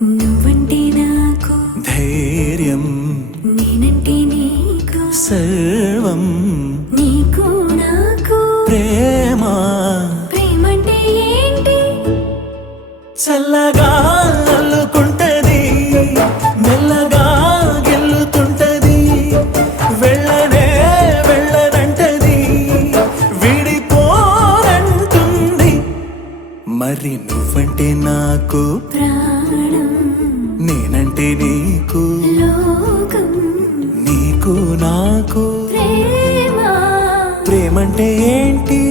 నువ్వంటే నాకు ధైర్యం, నేనంటే నీకు సర్వం, నీకు నాకు ప్రేమ. ప్రేమంటే ఏంటి? చల్లగా అల్లుకుంటది, మెల్లగా గెల్లుతుంటది, వెళ్ళనే వెళ్ళనంటది, విడిపోనంటుంది. మరి నువ్వంటే నాకు ప్రాణం, నేనంటే నీకు లోకం, నీకు నాకు ప్రేమ. ప్రేమంటే ఏంటి?